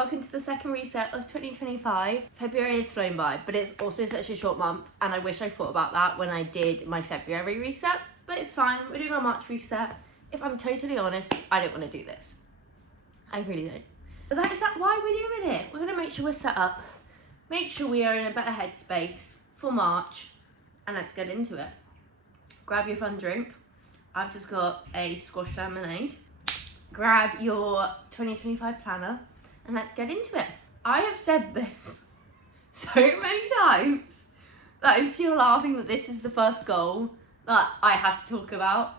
welcome to the second reset of 2025. February has flown by, but it's also such a short month, and I wish I thought about that when I did my February reset, but it's fine, we're doing our March reset. If I'm totally honest, I don't want to do this. I really don't. But that is why we're doing it. We're going to make sure we're set up, make sure we are in a better headspace for March, and let's get into it. Grab your fun drink. I've just got a squash lemonade. Grab your 2025 planner and let's get into it. I have said this so many times that I'm still laughing that this is the first goal that I have to talk about,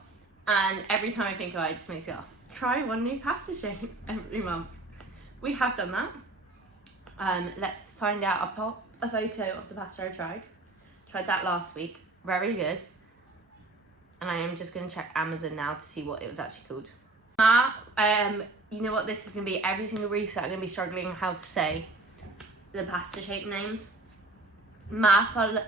and every time I think about it, it just makes me laugh. Try one new pasta shape every month. We have done that. Let's find out. I'll pop a photo of the pasta I tried that last week, very good. And I am just going to check Amazon now to see what it was actually called. You know what this is going to be? Every single reset I'm going to be struggling how to say the pasta shape names. Mafalda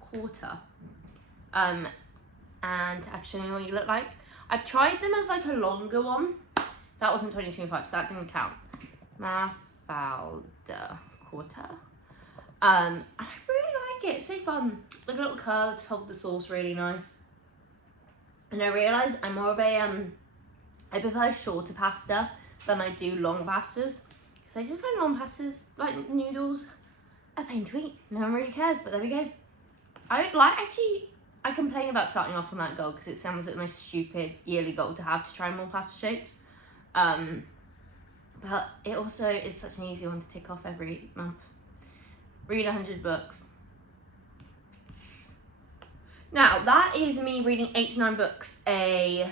quarter. And I've shown you what you look like. I've tried them as like a longer one. That wasn't 2025, so that didn't count. Mafalda quarter. And I really like it. It's so fun. The little curves hold the sauce really nice. And I realise I'm more of a I prefer shorter pasta than I do long pastas, because I just find long pastas, like noodles, a pain to eat. No one really cares, but there we go. I complain about starting off on that goal because it sounds like the most stupid yearly goal to have, to try more pasta shapes. But it also is such an easy one to tick off every month. Read 100 books. Now, that is me reading 8 to 9 books a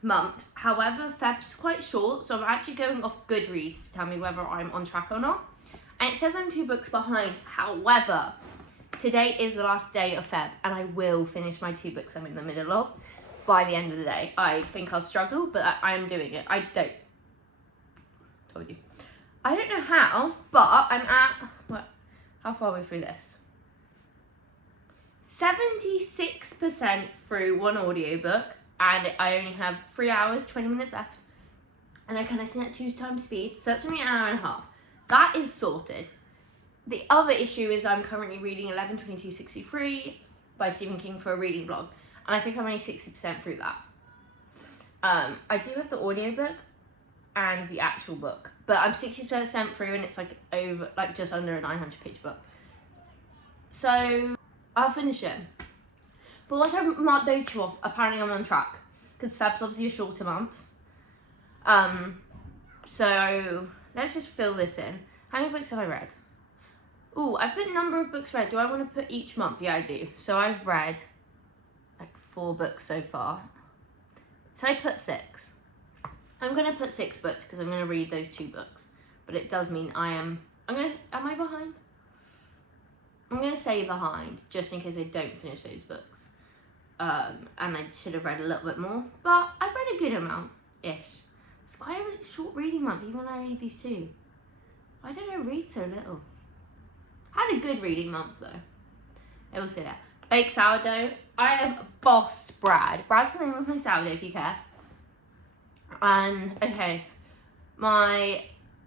month. However, Feb's quite short, so I'm actually going off Goodreads to tell me whether I'm on track or not. And it says I'm 2 books behind. However, today is the last day of Feb, and I will finish my 2 books I'm in the middle of by the end of the day. I think I'll struggle, but I am doing it. Told you. I don't know how, but I'm at, how far are we through this? 76% through one audiobook, and I only have 3 hours, 20 minutes left. And I can listen at 2 times speed, so that's only an hour and a half. That is sorted. The other issue is I'm currently reading 11/22/63 by Stephen King for a reading blog, and I think I'm only 60% through that. I do have the audiobook and the actual book, but I'm 60% through, and it's just under a 900-page book. So I'll finish it. But once I've marked those 2 off, apparently I'm on track, because Feb's obviously a shorter month. So let's just fill this in. How many books have I read? Ooh, I've put number of books read. Do I want to put each month? Yeah, I do. So I've read like 4 books so far. So I put 6. I'm going to put 6 books because I'm going to read those 2 books. But it does mean am I behind? I'm going to say behind, just in case I don't finish those books. And I should have read a little bit more, but I've read a good amount-ish. It's quite a short reading month, even when I read these 2. Why did I read so little? I had a good reading month, though. I will say that. Baked sourdough. I have bossed Brad. Brad's the name of my sourdough, if you care. And, okay,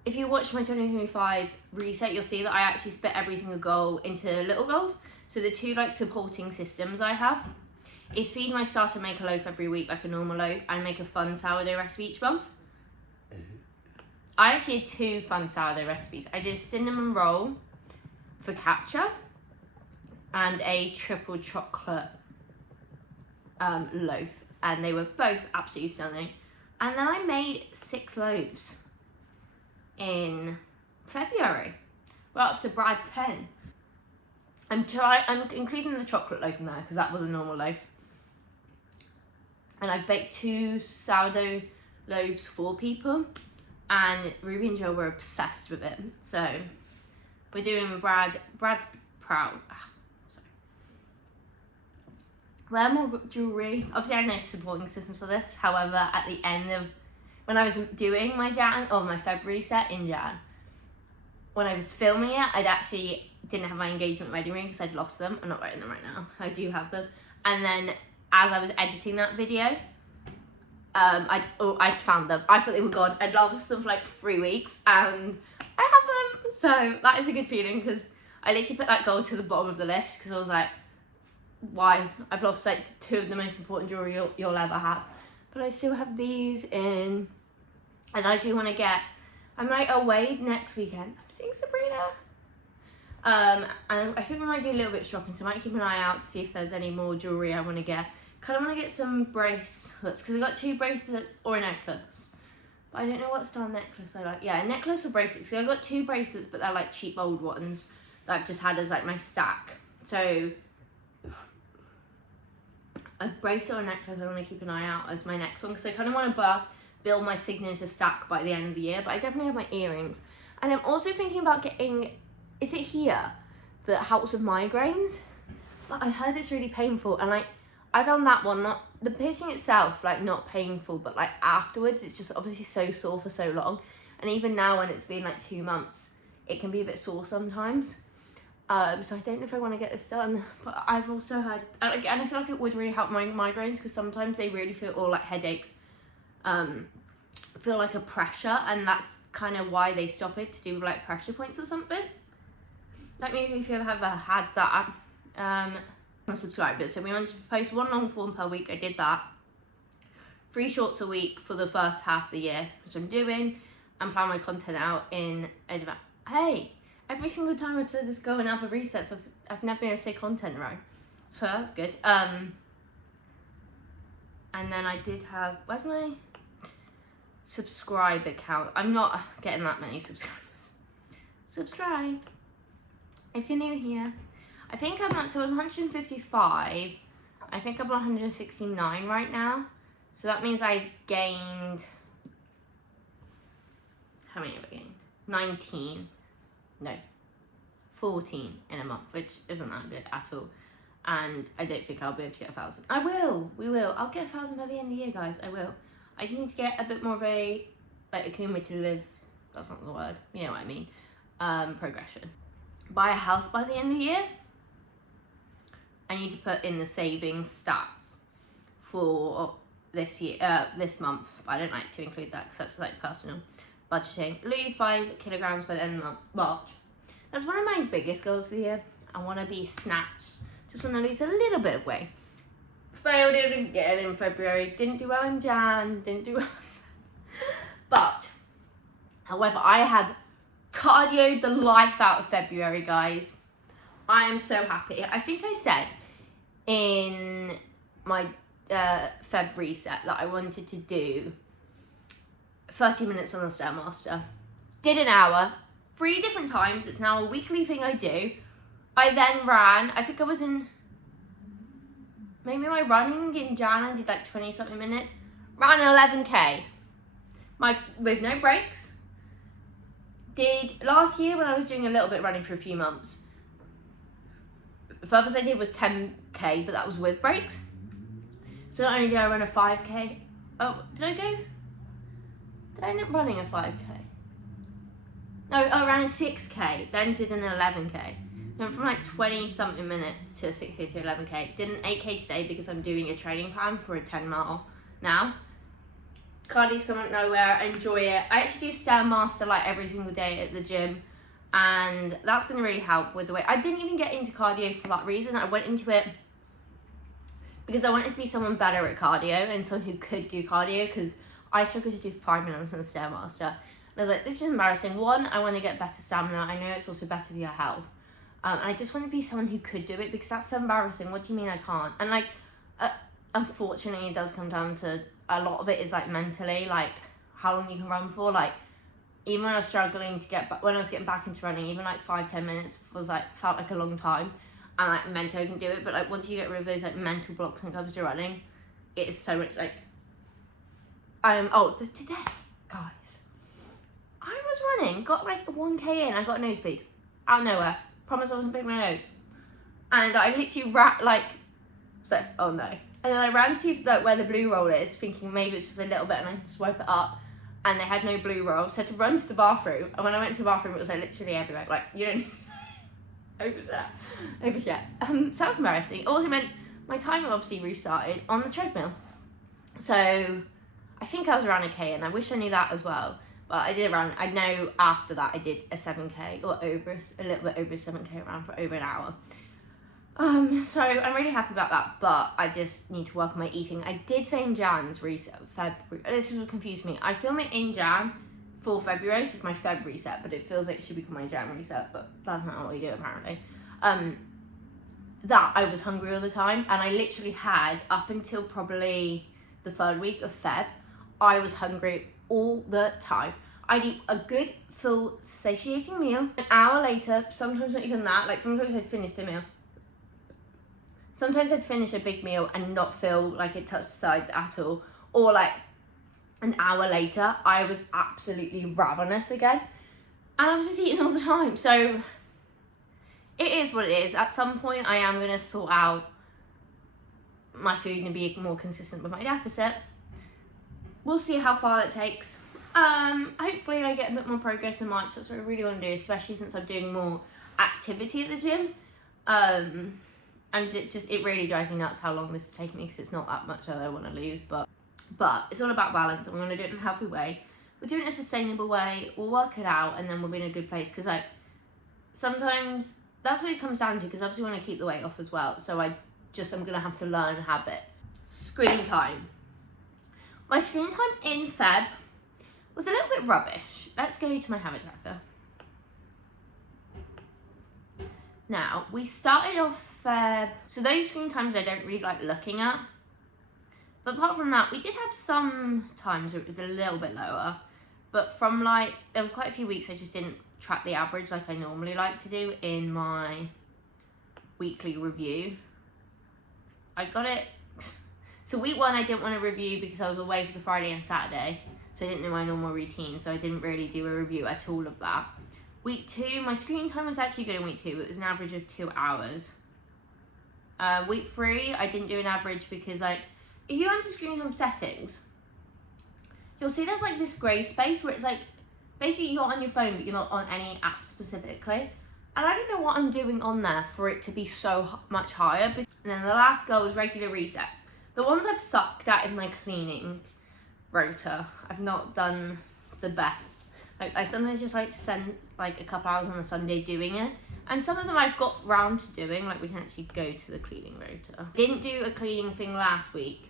if you watch my 2025 reset, you'll see that I actually split every single goal into little goals. So the 2 supporting systems I have is feed my starter, make a loaf every week like a normal loaf, and make a fun sourdough recipe each month. I actually had 2 fun sourdough recipes. I did a cinnamon roll focaccia and a triple chocolate loaf, and they were both absolutely stunning. And then I made 6 loaves in February. We're up to Brad 10. I'm including the chocolate loaf in there because that was a normal loaf. And I baked 2 sourdough loaves for people, and Ruby and Joe were obsessed with it. So we're doing Brad's proud. Sorry. Wear more jewellery. Obviously I had no supporting systems for this. However, at the end of when I was doing my Feb reset in Jan, when I was filming it, I'd actually didn't have my engagement wedding ring because I'd lost them. I'm not wearing them right now. I do have them. And then as I was editing that video. I found them. I thought they were gone. I'd lost them for like 3 weeks and I have them. So that is a good feeling because I literally put that gold to the bottom of the list because I was like, why? I've lost like 2 of the most important jewelry you'll ever have. But I still have these in, and I do want to get, I'm like away next weekend. I'm seeing Sabrina. And I think we might do a little bit of shopping, so I might keep an eye out to see if there's any more jewelry I want to get. Kind of want to get some bracelets because I got 2 bracelets or a necklace. But I don't know what style necklace I like. Yeah, a necklace or bracelets. So I got 2 bracelets, but they're like cheap old ones that I've just had as like my stack. So a bracelet or a necklace I want to keep an eye out as my next one because I kind of want to build my signature stack by the end of the year. But I definitely have my earrings. And I'm also thinking about getting, is it here that helps with migraines? But I heard it's really painful, and like I found that one, not the piercing itself, like not painful, but like afterwards it's just obviously so sore for so long, and even now when it's been like 2 months it can be a bit sore sometimes. So I don't know if I want to get this done, but I've also heard, and I feel like it would really help my migraines because sometimes they really feel, or like headaches, feel like a pressure, and that's kind of why they stop it, to do with like pressure points or something. Let me know if you've ever had that. Subscribers, so we wanted to post 1 long form per week. I did that. 3 shorts a week for the first half of the year, which I'm doing, and plan my content out in advance. Hey, every single time I've said this go and have a reset, so I've never been able to say content right, so that's good. And then I did have, where's my subscriber count? I'm not getting that many subscribers. Subscribe if you're new here. I think I'm at, so I was 155. I think I'm 169 right now. So that means I gained, how many have I gained? 19, no, 14 in a month, which isn't that good at all. And I don't think I'll be able to get 1,000. I will, we will. I'll get 1,000 by the end of the year, guys, I will. I just need to get a bit more of a, like a cumulative, that's not the word, you know what I mean, progression. Buy a house by the end of the year. I need to put in the savings stats for this year, this month. But I don't like to include that because that's like personal budgeting. Lose 5 kilograms by the end of the month, March. That's one of my biggest goals for the year. I want to be snatched. Just want to lose a little bit of weight. Failed it again in February. Didn't do well in Jan. Didn't do well. But, however, I have cardioed the life out of February, guys. I am so happy. I think I said in my Feb reset that I wanted to do 30 minutes on the Stairmaster. Did an hour, 3 different times. It's now a weekly thing I do. I then ran, I think I was in, maybe my running in Jan, I did like 20 something minutes. Ran 11k, with no breaks. Did last year when I was doing a little bit running for a few months. The furthest I did was 10k, but that was with breaks. So not only did I run a 5k, oh, did I end up running a 5k? No, I ran a 6k, then did an 11k. Went from like 20 something minutes to 6k to 11k. Did an 8k today because I'm doing a training plan for a 10 mile now. Cardio's come out of nowhere, I enjoy it. I actually do Stairmaster like every single day at the gym. And that's going to really help with the weight. I didn't even get into cardio for that reason. I went into it because I wanted to be someone better at cardio and someone who could do cardio, because I struggled to do 5 minutes on the Stairmaster. And I was like, this is embarrassing. 1, I want to get better stamina. I know it's also better for your health. And I just want to be someone who could do it because that's so embarrassing. What do you mean I can't? And like, unfortunately, it does come down to, a lot of it is like mentally, like how long you can run for. Like, even when I was struggling to get back, when I was getting back into running, even like 5-10 minutes was like, felt like a long time. And like mentally I can do it, but like once you get rid of those like mental blocks when it comes to running, it is so much like, today, guys, I was running, got like 1k in, I got a nosebleed, out of nowhere, promise I wasn't picking my nose. And I literally ran, like, so, oh no. And then I ran to see like where the blue roll is, thinking maybe it's just a little bit and I just wipe it up. And they had no blue roll, so I had to run to the bathroom. And when I went to the bathroom, it was like literally everywhere. Like, you don't, overshare. So that's embarrassing. It also meant my timer obviously restarted on the treadmill. So I think I was around a K, and I wish I knew that as well. But I know after that I did a 7K, or a little bit over 7K round for over an hour. So I'm really happy about that, but I just need to work on my eating. I did say in Jan's reset, February, this will confuse me. I film it in Jan for February, so it's my Feb reset, but it feels like it should become my Jan reset, but that's not what we do apparently. That I was hungry all the time, and I literally had, up until probably the 3rd week of Feb, I was hungry all the time. I'd eat a good, full, satiating meal. An hour later, sometimes not even that, like sometimes I'd finish the meal. Sometimes I'd finish a big meal and not feel like it touched the sides at all. Or like an hour later, I was absolutely ravenous again. And I was just eating all the time. So it is what it is. At some point, I am going to sort out my food and be more consistent with my deficit. We'll see how far that takes. Hopefully I get a bit more progress in March. That's what I really want to do, especially since I'm doing more activity at the gym. And it really drives me nuts how long this is taking me, because it's not that much that I want to lose, but it's all about balance, and we're going to do it in a healthy way. We're doing it in a sustainable way. We'll work it out, and then we'll be in a good place, because like sometimes that's what it comes down to, because obviously I want to keep the weight off as well. So I'm going to have to learn habits. Screen time. My screen time in Feb was a little bit rubbish. Let's go to my habit tracker. Now, we started off Feb, so those screen times I don't really like looking at. But apart from that, we did have some times where it was a little bit lower. But from like, there were quite a few weeks I just didn't track the average like I normally like to do in my weekly review. I got it. So week 1 I didn't want to review because I was away for the Friday and Saturday. So I didn't know my normal routine, so I didn't really do a review at all of that. Week 2, my screen time was actually good in week 2. It was an average of 2 hours. Week 3, I didn't do an average because if you enter screen time settings, you'll see there's like this grey space where it's like, basically you're on your phone but you're not on any app specifically. And I don't know what I'm doing on there for it to be so much higher. And then the last goal was regular resets. The ones I've sucked at is my cleaning rota. I've not done the best. Like I sometimes just like spend like a couple hours on a Sunday doing it, and some of them I've got round to doing, like we can actually go to the cleaning rota. Didn't do a cleaning thing last week,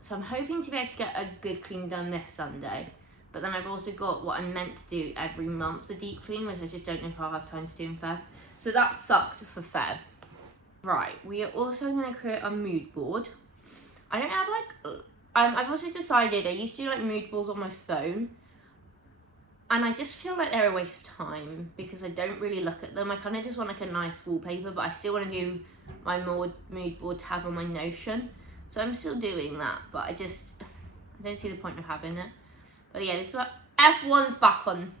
so I'm hoping to be able to get a good clean done this Sunday. But then I've also got what I'm meant to do every month, the deep clean, which I just don't know if I'll have time to do in Feb. So that sucked for Feb. Right, we are also going to create a mood board. I don't have like, I've also decided I used to do like mood boards on my phone. And I just feel like they're a waste of time because I don't really look at them. I kind of just want like a nice wallpaper, but I still want to do my mood board tab on my Notion. So I'm still doing that, but I don't see the point of having it. But yeah, this is what F1's back on.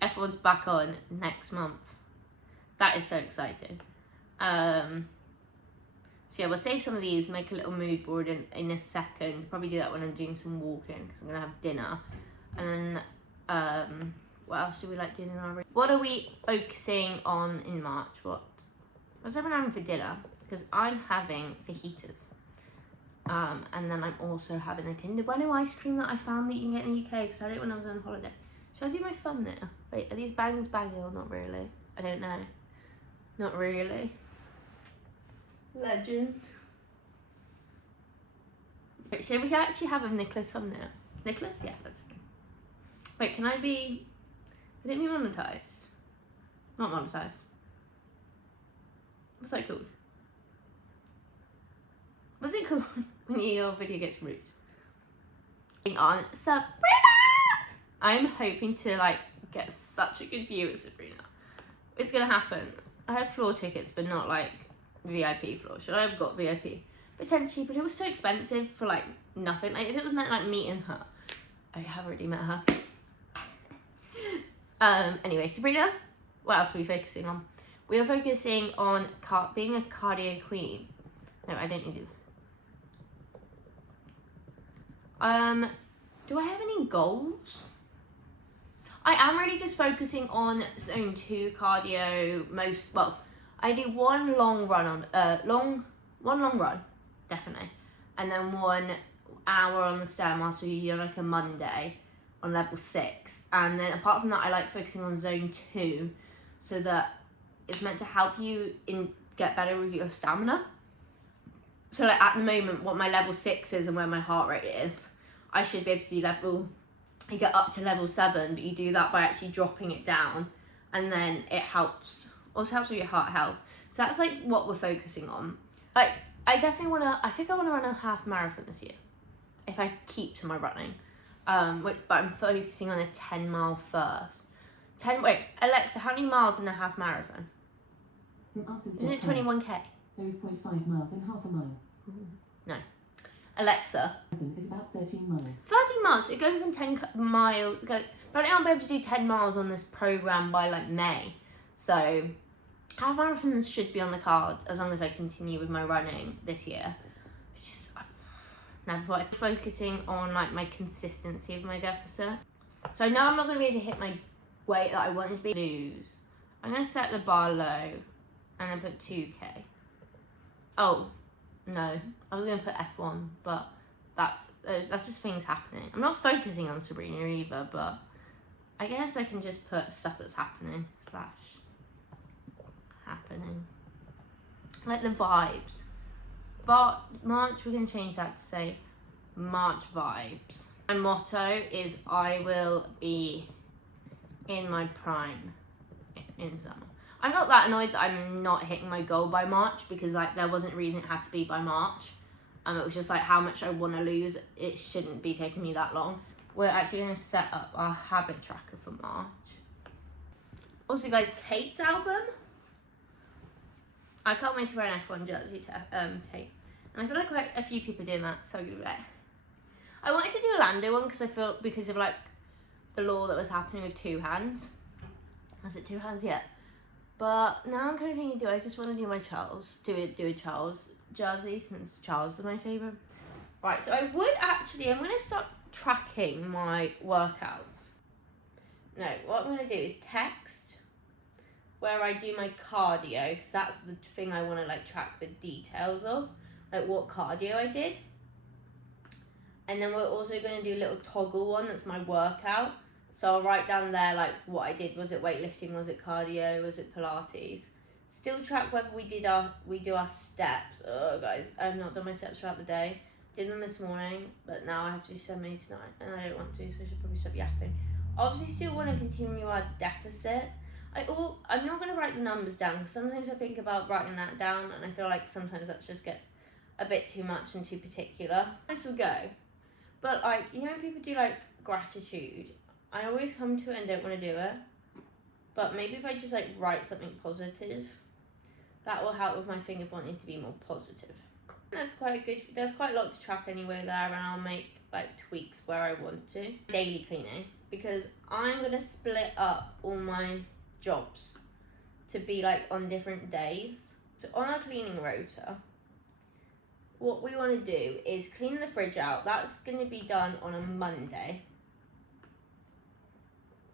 F1's back on next month. That is so exciting. So yeah, we'll save some of these, make a little mood board in a second. Probably do that when I'm doing some walking because I'm going to have dinner. And then, what else do we like doing in our room? What are we focusing on in March? What's everyone having for dinner? Because I'm having fajitas. And then I'm also having a Kinder Bueno ice cream that I found that you can get in the UK because I had it when I was on holiday. Should I do my thumbnail? Wait, are these bangs banging or not really? I don't know. Not really. Legend. Wait, so we actually have a Nicholas thumbnail. Nicholas? Yeah, that's... Wait, can I be monetized? Not monetized. What's that called? What's it called when your video gets removed? On Sabrina! I'm hoping to like get such a good view at Sabrina. It's gonna happen. I have floor tickets, but not like VIP floor. Should I have got VIP? Potentially, but it was so expensive for like nothing. Like if it was meant like meeting her, I have already met her. Anyway, Sabrina, what else are we focusing on? We are focusing on being a cardio queen. No, I don't need to. Do I have any goals? I am really just focusing on zone 2 cardio I do one long run on one long run, definitely, and then 1 hour on the stairmaster, usually on like a Monday on level 6. And then apart from that, I like focusing on zone 2, so that it's meant to help you get better with your stamina. So like at the moment, what my level 6 is and where my heart rate is, I should be able to do you get up to level 7, but you do that by actually dropping it down, and then it also helps with your heart health. So that's like what we're focusing on. Like I think I wanna run a half marathon this year, if I keep to my running. But I'm focusing on a 10-mile first. Wait, Alexa, how many miles in a half marathon? Isn't it 21k? There is 0.5 miles and half a mile. No. Alexa. Is about 13 miles. 13 miles, so going from 10 miles, apparently I'll be able to do 10 miles on this program by like May. So half marathons should be on the card as long as I continue with my running this year. It's just, never thought it's focusing on like my consistency of my deficit. So I know I'm not going to be able to hit my weight that I want to lose. I'm going to set the bar low and then put 2k. Oh, no, I was going to put F1, but that's just things happening. I'm not focusing on Sabrina either, but I guess I can just put stuff that's happening / happening. Like the vibes. But March, we're going to change that to say March vibes. My motto is I will be in my prime in summer. I'm not that annoyed that I'm not hitting my goal by March, because like there wasn't a reason it had to be by March. It was just like how much I want to lose. It shouldn't be taking me that long. We're actually going to set up our habit tracker for March. Also guys, Tate's album. I can't wait to wear an F1 jersey to Tate. And I feel like quite a few people are doing that, so I'm going to do it. I wanted to do a Lando one because of like the law that was happening with 2 hands. Was it 2 hands? Yeah. But now I'm kind of thinking, do I just want to do my Charles? Do a Charles jersey, since Charles is my favourite. Right, so I'm going to start tracking my workouts. No, what I'm going to do is text where I do my cardio, because that's the thing I want to like track the details of, like what cardio I did. And then we're also going to do a little toggle one that's my workout. So I'll write down there like what I did. Was it weightlifting? Was it cardio? Was it Pilates? Still track whether we do our steps. Oh guys, I've not done my steps throughout the day. Did them this morning, but now I have to do so many tonight, and I don't want to, so I should probably stop yapping. Obviously, still want to continue our deficit. I'm not going to write the numbers down, because sometimes I think about writing that down, and I feel like sometimes that just gets a bit too much and too particular. This will go, but like, you know when people do like gratitude, I always come to it and don't want to do it. But maybe if I just like write something positive, that will help with my thing of wanting to be more positive. That's quite good. There's quite a lot to track anyway there, and I'll make like tweaks where I want to. Daily cleaning, because I'm gonna split up all my jobs to be like on different days. So on our cleaning rota, what we want to do is clean the fridge out. That's going to be done on a Monday,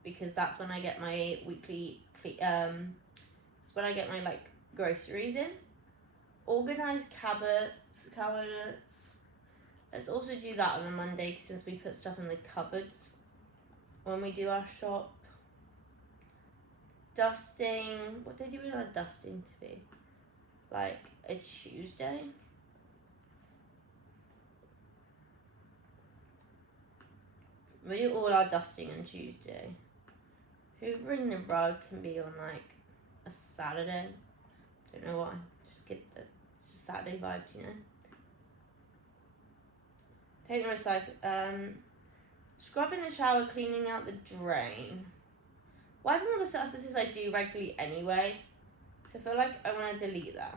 because that's when I get my weekly it's when I get my like groceries in. Organize cabinets. Let's also do that on a Monday, since we put stuff in the cupboards when we do our shop. Dusting. What day do we want our dusting to be? Like a Tuesday. We do all our dusting on Tuesday. Hoovering the rug can be on like a Saturday. Don't know why. Just get it's just Saturday vibes, you know. Taking a recycle. Scrubbing the shower, cleaning out the drain. Wiping all the surfaces I do regularly anyway, so I feel like I want to delete that.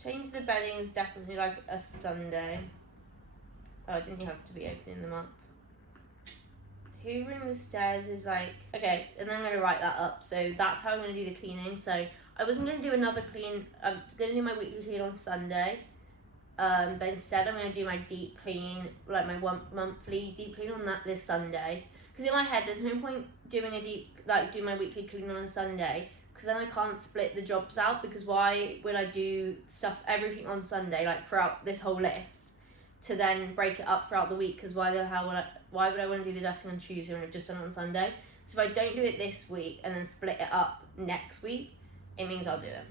Change the bedding is definitely like a Sunday. Oh, didn't you have to be opening them up? Hoovering the stairs is like, okay, and then I'm going to write that up. So that's how I'm going to do the cleaning. So I wasn't going to do another clean. I'm going to do my weekly clean on Sunday. But instead I'm going to do my deep clean, like my monthly deep clean on this Sunday. Because in my head, there's no point doing do my weekly clean on a Sunday, because then I can't split the jobs out, because why would I do everything on Sunday, like throughout this whole list, to then break it up throughout the week? Because why would I want to do the dusting on Tuesday when I've just done it on Sunday? So if I don't do it this week and then split it up next week, it means I'll do it.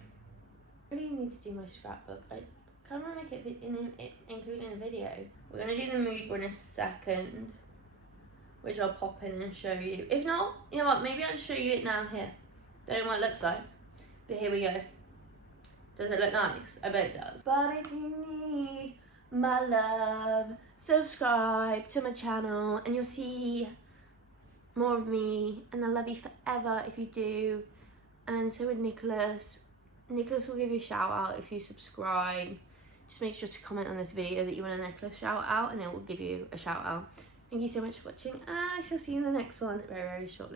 I really need to do my scrapbook. I can't remember make it include in a video. We're going to do the mood board in a second, which I'll pop in and show you. If not, you know what, maybe I'll just show you it now here. Don't know what it looks like, but here we go. Does it look nice? I bet it does. But if you need my love, subscribe to my channel and you'll see more of me, and I love you forever if you do. And so would Nicholas. Nicholas will give you a shout out if you subscribe. Just make sure to comment on this video that you want a Nicholas shout out, and it will give you a shout out. Thank you so much for watching, and I shall see you in the next one very, very shortly.